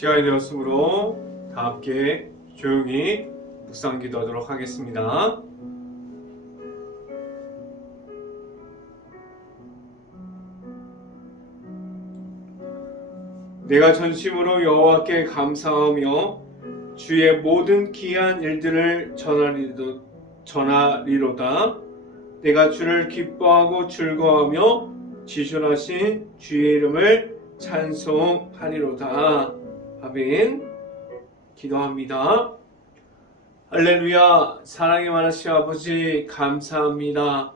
시간이 되었으므로 다 함께 조용히 묵상 기도하도록 하겠습니다. 내가 전심으로 여호와께 감사하며 주의 모든 기이한 일들을 전하리로다. 내가 주를 기뻐하고 즐거워하며 지존하신 주의 이름을 찬송하리로다. 아멘. 기도합니다. 할렐루야. 사랑의 많으신 아버지 감사합니다.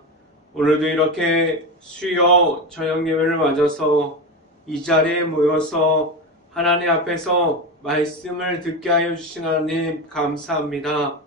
오늘도 이렇게 수요 저녁 예배를 맞아서 이 자리에 모여서 하나님 앞에서 말씀을 듣게 하여 주신 하나님 감사합니다.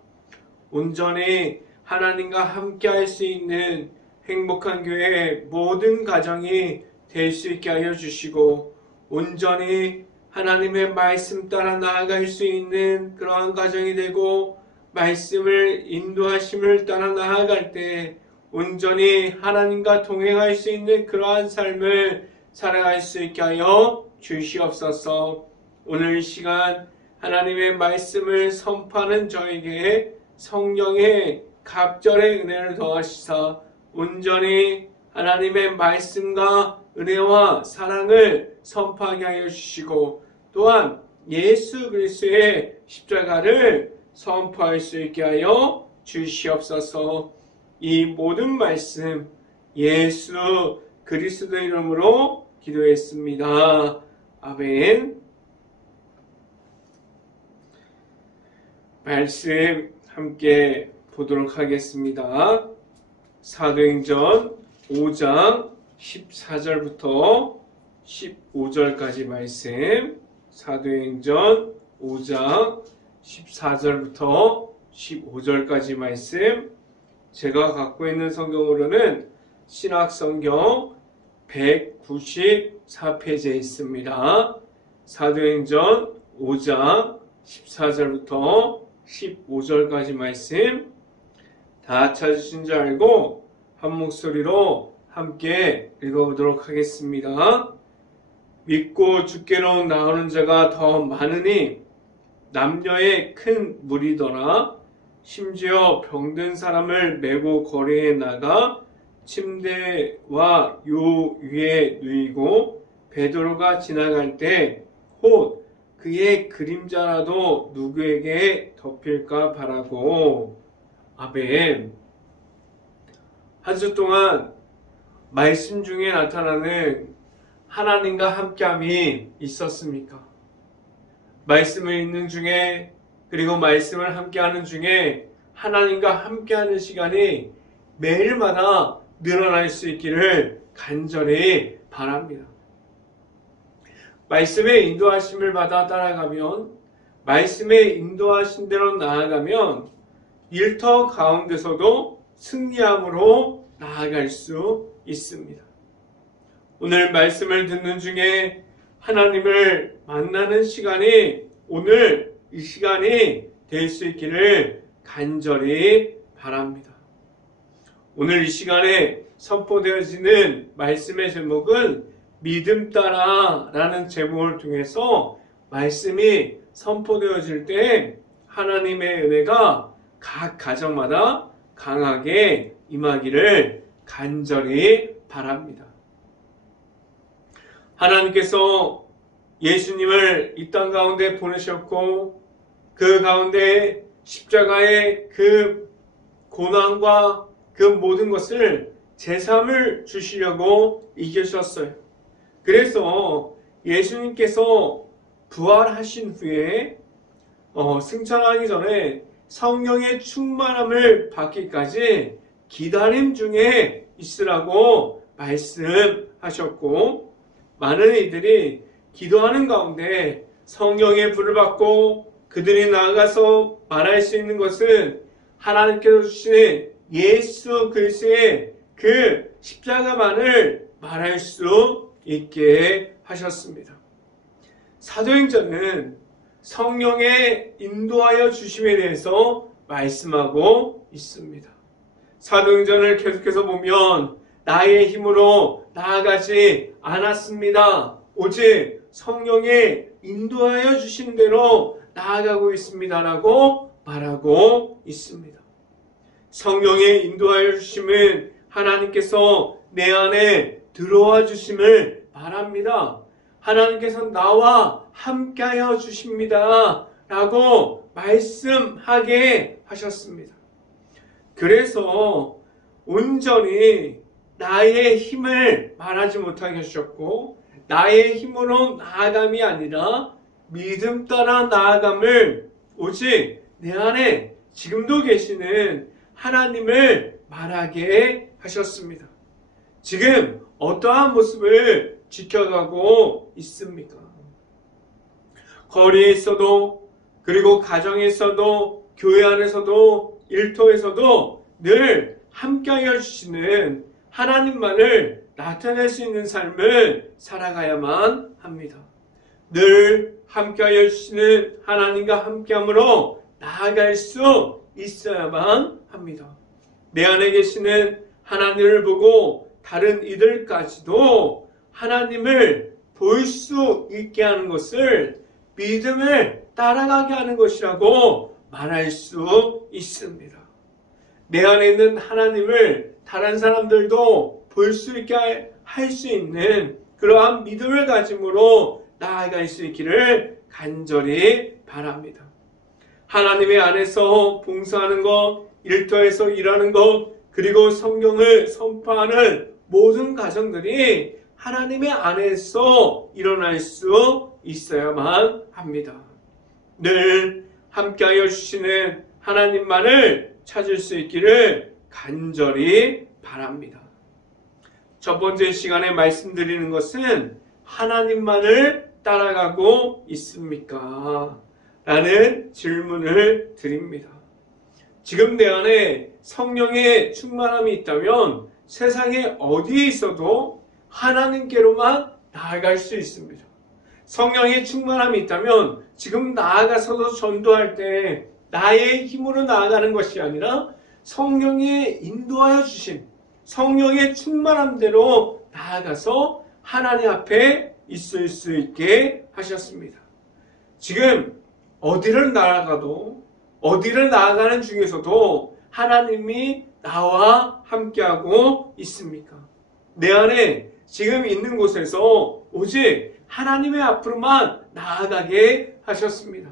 온전히 하나님과 함께 할 수 있는 행복한 교회 모든 가정이 될 수 있게 하여 주시고, 온전히 하나님의 말씀 따라 나아갈 수 있는 그러한 가정이 되고, 말씀을 인도하심을 따라 나아갈 때 온전히 하나님과 동행할 수 있는 그러한 삶을 살아갈 수 있게 하여 주시옵소서. 오늘 이 시간 하나님의 말씀을 선포하는 저에게 성령의 갑절의 은혜를 더하시사 온전히 하나님의 말씀과 은혜와 사랑을 선포하게 하여 주시고, 또한 예수 그리스도의 십자가를 선포할 수 있게 하여 주시옵소서. 이 모든 말씀 예수 그리스도의 이름으로 기도했습니다. 아멘. 말씀 함께 보도록 하겠습니다. 사도행전 5장 14절부터 15절까지 말씀, 사도행전 5장 14절부터 15절까지 말씀, 제가 갖고 있는 성경으로는 신학성경 194페이지에 있습니다. 사도행전 5장 14절부터 15절까지 말씀 다 찾으신 줄 알고 한 목소리로 함께 읽어보도록 하겠습니다. 믿고 주께로 나오는 자가 더 많으니 남녀의 큰 무리더라. 심지어 병든 사람을 메고 거리에 나가 침대와 요 위에 누이고, 베드로가 지나갈 때 곧 그의 그림자라도 누구에게 덮일까 바라고. 아멘. 한 주 동안 말씀 중에 나타나는 하나님과 함께함이 있었습니까? 말씀을 읽는 중에, 그리고 말씀을 함께하는 중에 하나님과 함께하는 시간이 매일마다 늘어날 수 있기를 간절히 바랍니다. 말씀의 인도하심을 받아 따라가면, 말씀의 인도하신 대로 나아가면 일터 가운데서도 승리함으로 나아갈 수 있습니다. 오늘 말씀을 듣는 중에 하나님을 만나는 시간이 오늘 이 시간이 될 수 있기를 간절히 바랍니다. 오늘 이 시간에 선포되어지는 말씀의 제목은 믿음 따라 라는 제목을 통해서 말씀이 선포되어질 때 하나님의 은혜가 각 가정마다 강하게 임하기를 간절히 바랍니다. 하나님께서 예수님을 이 땅 가운데 보내셨고, 그 가운데 십자가의 그 고난과 그 모든 것을 제삼을 주시려고 이기셨어요. 그래서 예수님께서 부활하신 후에 승천하기 전에 성령의 충만함을 받기까지 기다림 중에 있으라고 말씀하셨고, 많은 이들이 기도하는 가운데 성령의 불을 받고 그들이 나아가서 말할 수 있는 것은 하나님께서 주신 예수 그리스도의 그 십자가만을 말할 수 있게 하셨습니다. 사도행전은 성령의 인도하여 주심에 대해서 말씀하고 있습니다. 사도행전을 계속해서 보면 나의 힘으로 나아가지 않았습니다. 오직 성령에 인도하여 주신 대로 나아가고 있습니다라고 말하고 있습니다. 성령에 인도하여 주심은 하나님께서 내 안에 들어와 주심을 말합니다. 하나님께서 나와 함께하여 주십니다 라고 말씀하게 하셨습니다. 그래서 온전히 나의 힘을 말하지 못하게 하셨고, 나의 힘으로 나아감이 아니라 믿음 따라 나아감을 오직 내 안에 지금도 계시는 하나님을 말하게 하셨습니다. 지금 어떠한 모습을 지켜가고 있습니까? 거리에 있어도, 그리고 가정에 있어도, 교회 안에서도, 일터에서도 늘 함께하여 주시는 하나님만을 나타낼 수 있는 삶을 살아가야만 합니다. 늘 함께하여 주시는 하나님과 함께함으로 나아갈 수 있어야만 합니다. 내 안에 계시는 하나님을 보고 다른 이들까지도 하나님을 볼 수 있게 하는 것을 믿음을 따라가게 하는 것이라고 말할 수 있습니다. 내 안에 있는 하나님을 다른 사람들도 볼 수 있게 할 수 있는 그러한 믿음을 가짐으로 나아갈 수 있기를 간절히 바랍니다. 하나님의 안에서 봉사하는 것, 일터에서 일하는 것, 그리고 성경을 선포하는 모든 가정들이 하나님의 안에서 일어날 수 있어야만 합니다. 늘 함께하여 주시는 하나님만을 찾을 수 있기를 간절히 바랍니다. 첫 번째 시간에 말씀드리는 것은 하나님만을 따라가고 있습니까? 라는 질문을 드립니다. 지금 내 안에 성령의 충만함이 있다면 세상에 어디에 있어도 하나님께로만 나아갈 수 있습니다. 성령의 충만함이 있다면 지금 나아가서도 전도할 때 나의 힘으로 나아가는 것이 아니라 성령이 인도하여 주신 성령의 충만함대로 나아가서 하나님 앞에 있을 수 있게 하셨습니다. 지금 어디를 나아가도 어디를 나아가는 중에서도 하나님이 나와 함께하고 있습니까? 내 안에 지금 있는 곳에서 오직 하나님의 앞으로만 나아가게 하셨습니다.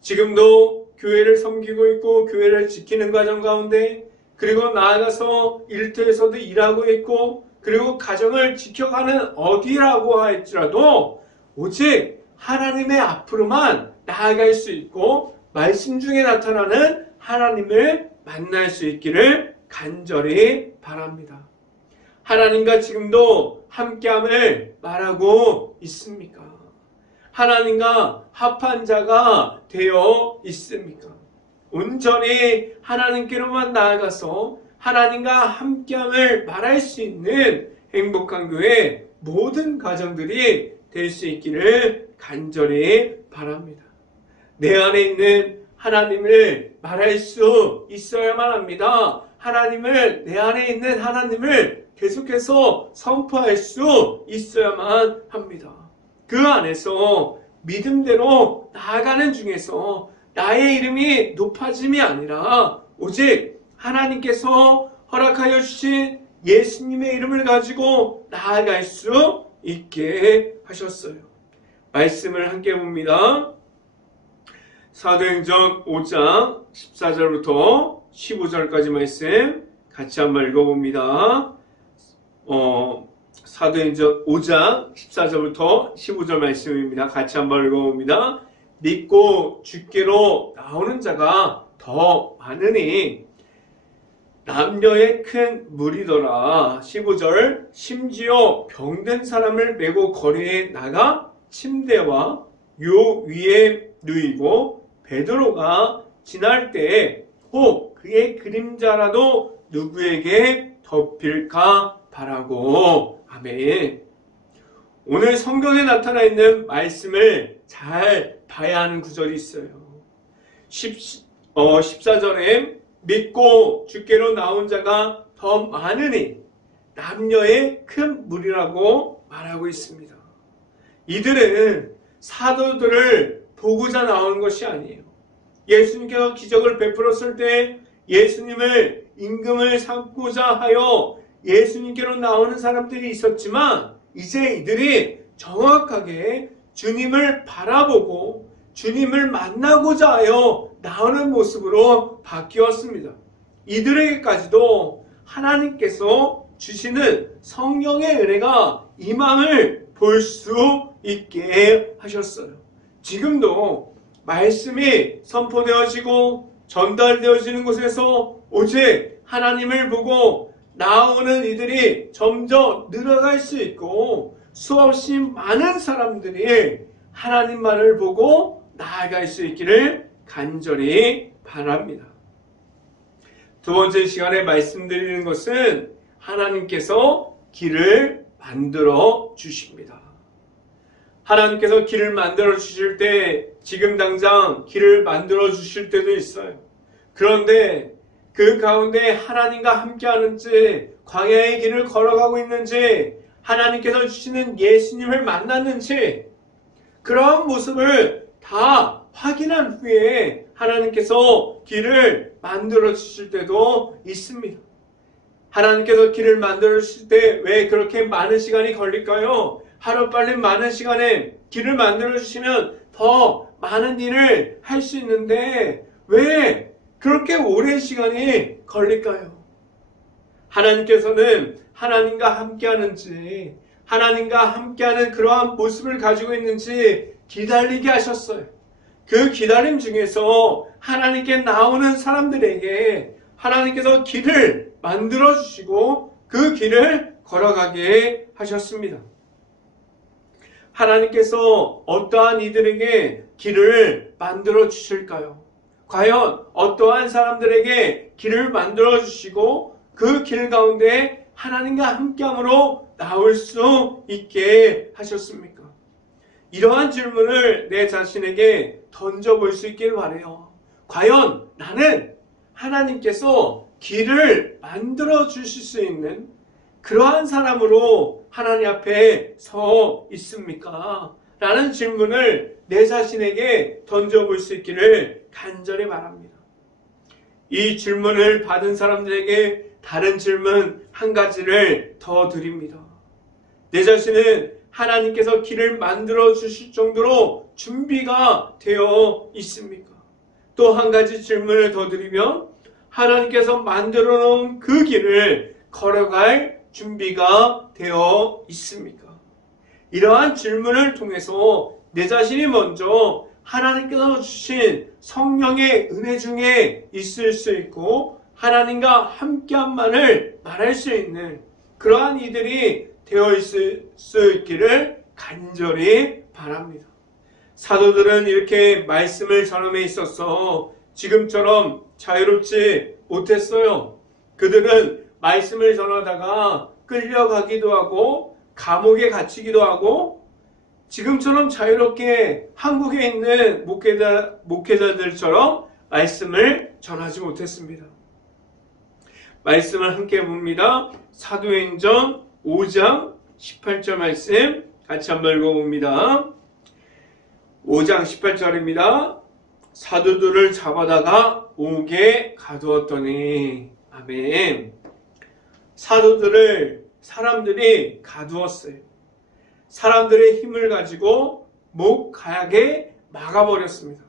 지금도 교회를 섬기고 있고 교회를 지키는 과정 가운데, 그리고 나아가서 일터에서도 일하고 있고, 그리고 가정을 지켜가는 어디라고 할지라도 오직 하나님의 앞으로만 나아갈 수 있고 말씀 중에 나타나는 하나님을 만날 수 있기를 간절히 바랍니다. 하나님과 지금도 함께함을 말하고 있습니까? 하나님과 합한 자가 되어 있습니까? 온전히 하나님께로만 나아가서 하나님과 함께함을 말할 수 있는 행복한 교회 모든 가정들이 될 수 있기를 간절히 바랍니다. 내 안에 있는 하나님을 말할 수 있어야만 합니다. 내 안에 있는 하나님을 계속해서 선포할 수 있어야만 합니다. 그 안에서 믿음대로 나아가는 중에서 나의 이름이 높아짐이 아니라 오직 하나님께서 허락하여 주신 예수님의 이름을 가지고 나아갈 수 있게 하셨어요. 말씀을 함께 봅니다. 사도행전 5장 14절부터 15절까지 말씀 같이 한번 읽어봅니다. 사도행전 5장 14절부터 15절 말씀입니다. 같이 한번 읽어봅니다. 믿고 주께로 나오는 자가 더 많으니 남녀의 큰 무리더라. 15절 심지어 병든 사람을 메고 거리에 나가 침대와 요 위에 누이고 베드로가 지날 때에 혹 그의 그림자라도 누구에게 덮일까 바라고. 아멘. 오늘 성경에 나타나 있는 말씀을 잘 봐야 하는 구절이 있어요. 14절에 믿고 주께로 나온 자가 더 많으니 남녀의 큰 무리라고 말하고 있습니다. 이들은 사도들을 보고자 나오는 것이 아니에요. 예수님께서 기적을 베풀었을 때 예수님을 임금을 삼고자 하여 예수님께로 나오는 사람들이 있었지만 이제 이들이 정확하게 주님을 바라보고 주님을 만나고자 하여 나오는 모습으로 바뀌었습니다. 이들에게까지도 하나님께서 주시는 성령의 은혜가 임함을 볼 수 있게 하셨어요. 지금도 말씀이 선포되어지고 전달되어지는 곳에서 오직 하나님을 보고 나오는 이들이 점점 늘어갈 수 있고 수없이 많은 사람들이 하나님만을 보고 나아갈 수 있기를 간절히 바랍니다. 두 번째 시간에 말씀드리는 것은 하나님께서 길을 만들어 주십니다. 하나님께서 길을 만들어 주실 때 지금 당장 길을 만들어 주실 때도 있어요. 그런데 그 가운데 하나님과 함께하는지 광야의 길을 걸어가고 있는지 하나님께서 주시는 예수님을 만났는지 그러한 모습을 다 확인한 후에 하나님께서 길을 만들어 주실 때도 있습니다. 하나님께서 길을 만들어 주실 때 왜 그렇게 많은 시간이 걸릴까요? 하루빨리 많은 시간에 길을 만들어 주시면 더 많은 일을 할 수 있는데 왜 그렇게 오랜 시간이 걸릴까요? 하나님께서는 하나님과 함께하는지 하나님과 함께하는 그러한 모습을 가지고 있는지 기다리게 하셨어요. 그 기다림 중에서 하나님께 나오는 사람들에게 하나님께서 길을 만들어 주시고 그 길을 걸어가게 하셨습니다. 하나님께서 어떠한 이들에게 길을 만들어 주실까요? 과연 어떠한 사람들에게 길을 만들어 주시고 그 길 가운데 하나님과 함께함으로 나올 수 있게 하셨습니까? 이러한 질문을 내 자신에게 던져볼 수 있길 바라요. 과연 나는 하나님께서 길을 만들어 주실 수 있는 그러한 사람으로 하나님 앞에 서 있습니까? 라는 질문을 내 자신에게 던져볼 수 있기를 간절히 바랍니다. 이 질문을 받은 사람들에게 다른 질문 한 가지를 더 드립니다. 내 자신은 하나님께서 길을 만들어 주실 정도로 준비가 되어 있습니까? 또 한 가지 질문을 더 드리면 하나님께서 만들어 놓은 그 길을 걸어갈 준비가 되어 있습니까? 이러한 질문을 통해서 내 자신이 먼저 하나님께서 주신 성령의 은혜 중에 있을 수 있고 하나님과 함께함만을 말할 수 있는 그러한 이들이 되어 있을 수 있기를 간절히 바랍니다. 사도들은 이렇게 말씀을 전함에 있어서 지금처럼 자유롭지 못했어요. 그들은 말씀을 전하다가 끌려가기도 하고 감옥에 갇히기도 하고 지금처럼 자유롭게 한국에 있는 목회자들처럼 말씀을 전하지 못했습니다. 말씀을 함께 봅니다. 사도행전 5장 18절 말씀 같이 한번 읽어봅니다. 5장 18절입니다. 사도들을 잡아다가 옥에 가두었더니 아멘. 사도들을 사람들이 가두었어요. 사람들의 힘을 가지고 목 가약에 막아버렸습니다.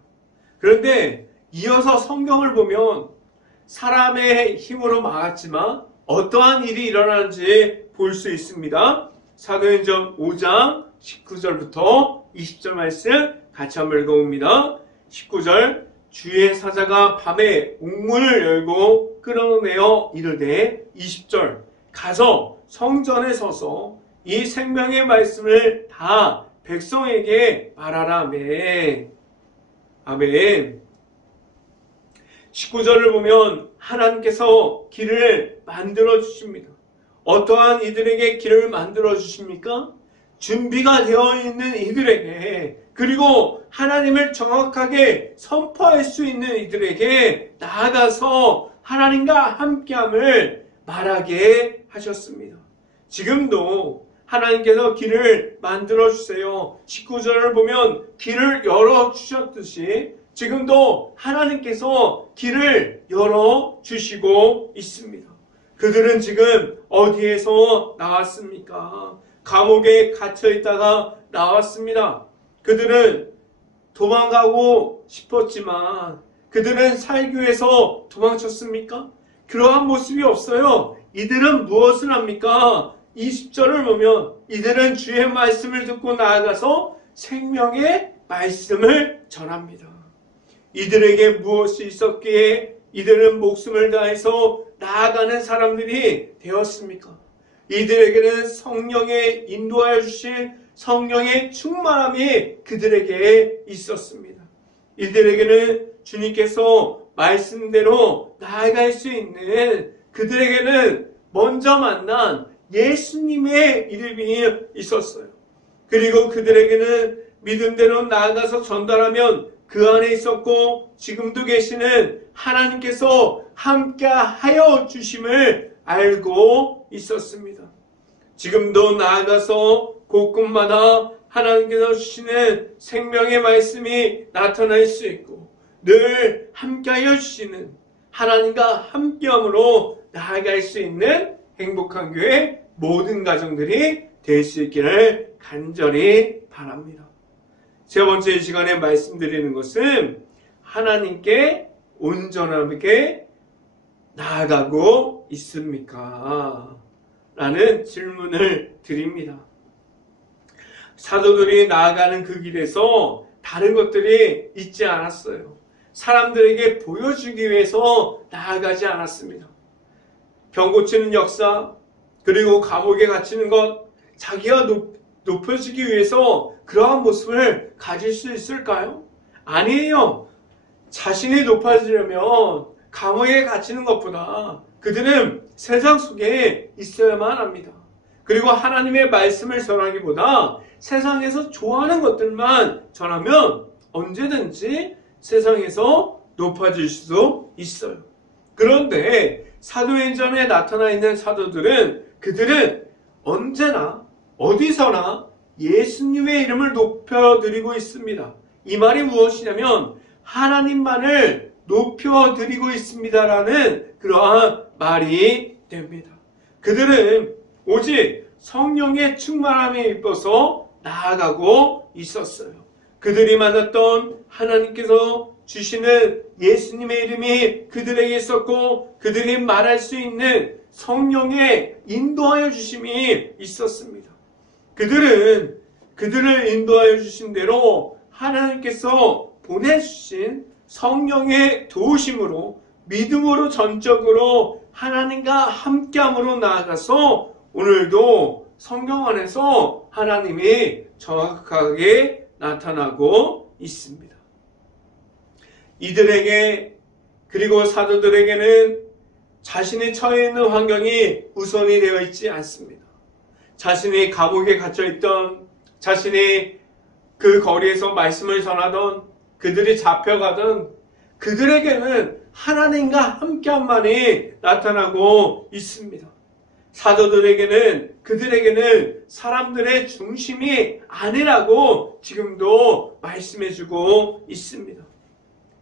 그런데 이어서 성경을 보면 사람의 힘으로 막았지만 어떠한 일이 일어나는지 볼 수 있습니다. 사도행전 5장 19절부터 20절 말씀 같이 한번 읽어봅니다. 19절 주의 사자가 밤에 옥문을 열고 끌어내어 이르되 20절 가서 성전에 서서 이 생명의 말씀을 다 백성에게 말하라. 아멘. 아멘. 19절을 보면 하나님께서 길을 만들어 주십니다. 어떠한 이들에게 길을 만들어 주십니까? 준비가 되어 있는 이들에게, 그리고 하나님을 정확하게 선포할 수 있는 이들에게 나아가서 하나님과 함께함을 말하게 하셨습니다. 지금도 하나님께서 길을 만들어 주세요. 19절을 보면 길을 열어 주셨듯이 지금도 하나님께서 길을 열어 주시고 있습니다. 그들은 지금 어디에서 나왔습니까? 감옥에 갇혀 있다가 나왔습니다. 그들은 도망가고 싶었지만 그들은 살기 위해서 도망쳤습니까? 그러한 모습이 없어요. 이들은 무엇을 합니까? 20절을 보면 이들은 주의 말씀을 듣고 나아가서 생명의 말씀을 전합니다. 이들에게 무엇이 있었기에 이들은 목숨을 다해서 나아가는 사람들이 되었습니까? 이들에게는 성령의 인도하여 주신 성령의 충만함이 그들에게 있었습니다. 이들에게는 주님께서 말씀대로 나아갈 수 있는 그들에게는 먼저 만난 예수님의 이름이 있었어요. 그리고 그들에게는 믿음대로 나아가서 전달하면 그 안에 있었고 지금도 계시는 하나님께서 함께하여 주심을 알고 있었습니다. 지금도 나아가서 곳곳마다 하나님께서 주시는 생명의 말씀이 나타날 수 있고 늘 함께하여 주시는 하나님과 함께함으로 나아갈 수 있는 행복한 교회 모든 가정들이 될 수 있기를 간절히 바랍니다. 세 번째 시간에 말씀드리는 것은 하나님께 온전하게 나아가고 있습니까? 라는 질문을 드립니다. 사도들이 나아가는 그 길에서 다른 것들이 있지 않았어요. 사람들에게 보여주기 위해서 나아가지 않았습니다. 병 고치는 역사, 그리고 감옥에 갇히는 것, 자기가 높여지기 위해서 그러한 모습을 가질 수 있을까요? 아니에요. 자신이 높아지려면 감옥에 갇히는 것보다 그들은 세상 속에 있어야만 합니다. 그리고 하나님의 말씀을 전하기보다 세상에서 좋아하는 것들만 전하면 언제든지 세상에서 높아질 수도 있어요. 그런데 사도행전에 나타나 있는 사도들은 그들은 언제나 어디서나 예수님의 이름을 높여드리고 있습니다. 이 말이 무엇이냐면 하나님만을 높여드리고 있습니다라는 그러한 말이 됩니다. 그들은 오직 성령의 충만함에 입어서 나아가고 있었어요. 그들이 만났던 하나님께서 주시는 예수님의 이름이 그들에게 있었고 그들이 말할 수 있는 성령의 인도하여 주심이 있었습니다. 그들을 인도하여 주신 대로 하나님께서 보내주신 성령의 도우심으로 믿음으로 전적으로 하나님과 함께함으로 나아가서 오늘도 성경 안에서 하나님이 정확하게 나타나고 있습니다. 이들에게 그리고 사도들에게는 자신이 처해 있는 환경이 우선이 되어 있지 않습니다. 자신이 감옥에 갇혀있던 자신이 그 거리에서 말씀을 전하던 그들이 잡혀가던 그들에게는 하나님과 함께함만이 나타나고 있습니다. 사도들에게는 그들에게는 사람들의 중심이 아니라고 지금도 말씀해주고 있습니다.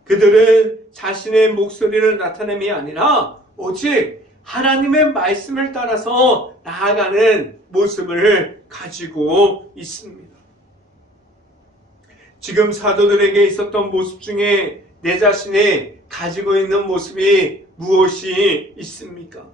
그들은 자신의 목소리를 나타냄이 아니라 오직 하나님의 말씀을 따라서 나아가는 모습을 가지고 있습니다. 지금 사도들에게 있었던 모습 중에 내 자신이 가지고 있는 모습이 무엇이 있습니까?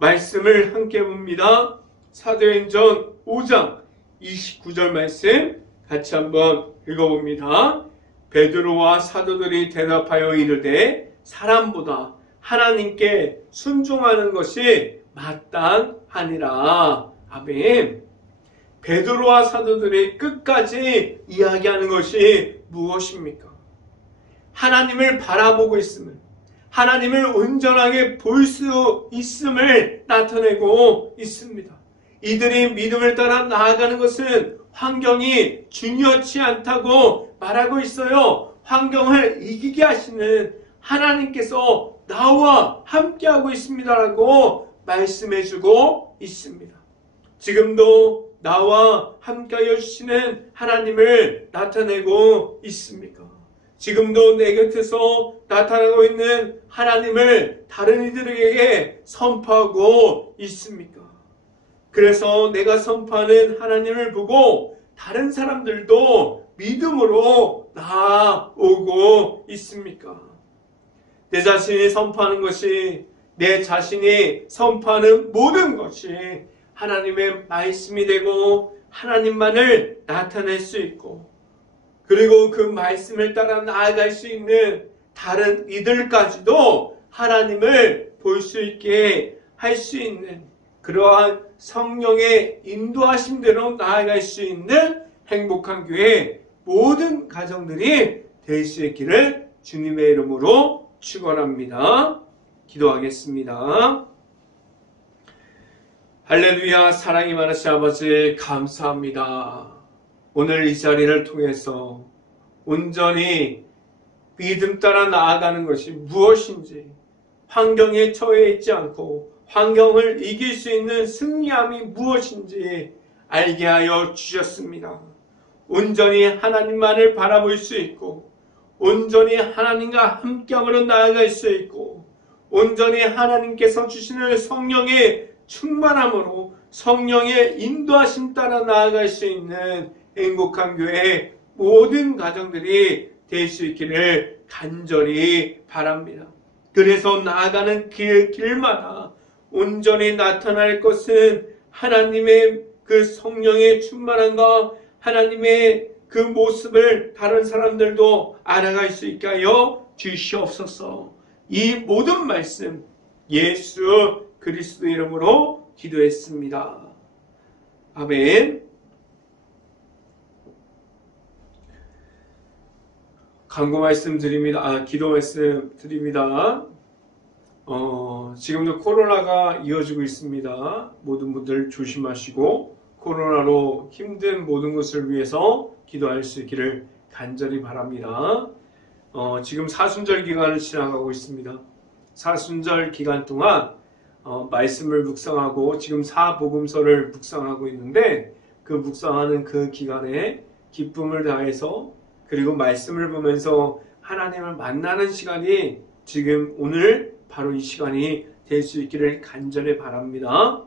말씀을 함께 봅니다. 사도행전 5장 29절 말씀 같이 한번 읽어봅니다. 베드로와 사도들이 대답하여 이르되 사람보다 하나님께 순종하는 것이 마땅하니라. 아멘. 베드로와 사도들이 끝까지 이야기하는 것이 무엇입니까? 하나님을 바라보고 있음을, 하나님을 온전하게 볼 수 있음을 나타내고 있습니다. 이들이 믿음을 따라 나아가는 것은 환경이 중요치 않다고 말하고 있어요. 환경을 이기게 하시는 하나님께서 나와 함께하고 있습니다라고 말씀해주고 있습니다. 지금도 나와 함께하여 주시는 하나님을 나타내고 있습니까? 지금도 내 곁에서 나타나고 있는 하나님을 다른 이들에게 선포하고 있습니까? 그래서 내가 선포하는 하나님을 보고 다른 사람들도 믿음으로 나아오고 있습니까? 내 자신이 선포하는 것이, 내 자신이 선포하는 모든 것이 하나님의 말씀이 되고 하나님만을 나타낼 수 있고, 그리고 그 말씀을 따라 나아갈 수 있는 다른 이들까지도 하나님을 볼 수 있게 할 수 있는 그러한 성령의 인도하심대로 나아갈 수 있는 행복한 교회 모든 가정들이 될 수 있기를 주님의 이름으로 축원합니다. 기도하겠습니다. 할렐루야. 사랑이 많으신 아버지 감사합니다. 오늘 이 자리를 통해서 온전히 믿음 따라 나아가는 것이 무엇인지, 환경에 처해 있지 않고 환경을 이길 수 있는 승리함이 무엇인지 알게 하여 주셨습니다. 온전히 하나님만을 바라볼 수 있고, 온전히 하나님과 함께함으로 나아갈 수 있고, 온전히 하나님께서 주시는 성령의 충만함으로 성령의 인도하심 따라 나아갈 수 있는 행복한 교회 모든 가정들이 될 수 있기를 간절히 바랍니다. 그래서 나아가는 길마다 온전히 나타날 것은 하나님의 그 성령의 충만함과 하나님의 그 모습을 다른 사람들도 알아갈 수 있게 하여 주시옵소서. 이 모든 말씀 예수 그리스도 이름으로 기도했습니다. 아멘. 간구 말씀 드립니다. 기도 말씀 드립니다. 지금도 코로나가 이어지고 있습니다. 모든 분들 조심하시고 코로나로 힘든 모든 것을 위해서 기도할 수 있기를 간절히 바랍니다. 지금 사순절 기간을 지나가고 있습니다. 사순절 기간 동안 말씀을 묵상하고 지금 사복음서를 묵상하고 있는데, 그 묵상하는 그 기간에 기쁨을 다해서 그리고 말씀을 보면서 하나님을 만나는 시간이 지금 오늘 바로 이 시간이 될 수 있기를 간절히 바랍니다.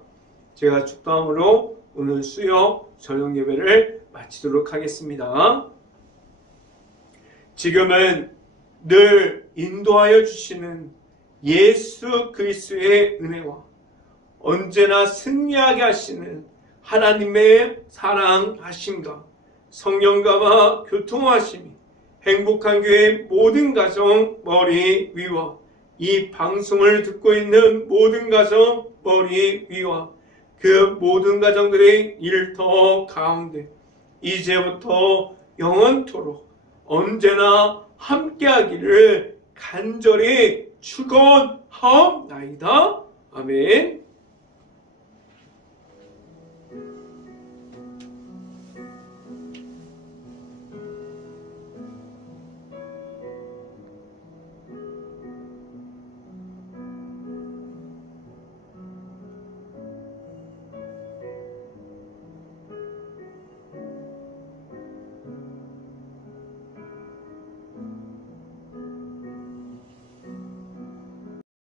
제가 축도함으로 오늘 수요 저녁 예배를 마치도록 하겠습니다. 지금은 늘 인도하여 주시는 예수 그리스도의 은혜와 언제나 승리하게 하시는 하나님의 사랑하심과 성령과와 교통하심이 행복한 교회 모든 가정 머리 위와 이 방송을 듣고 있는 모든 가정 머리 위와 그 모든 가정들의 일터 가운데 이제부터 영원토록 언제나 함께하기를 간절히 축원하옵나이다. 아멘.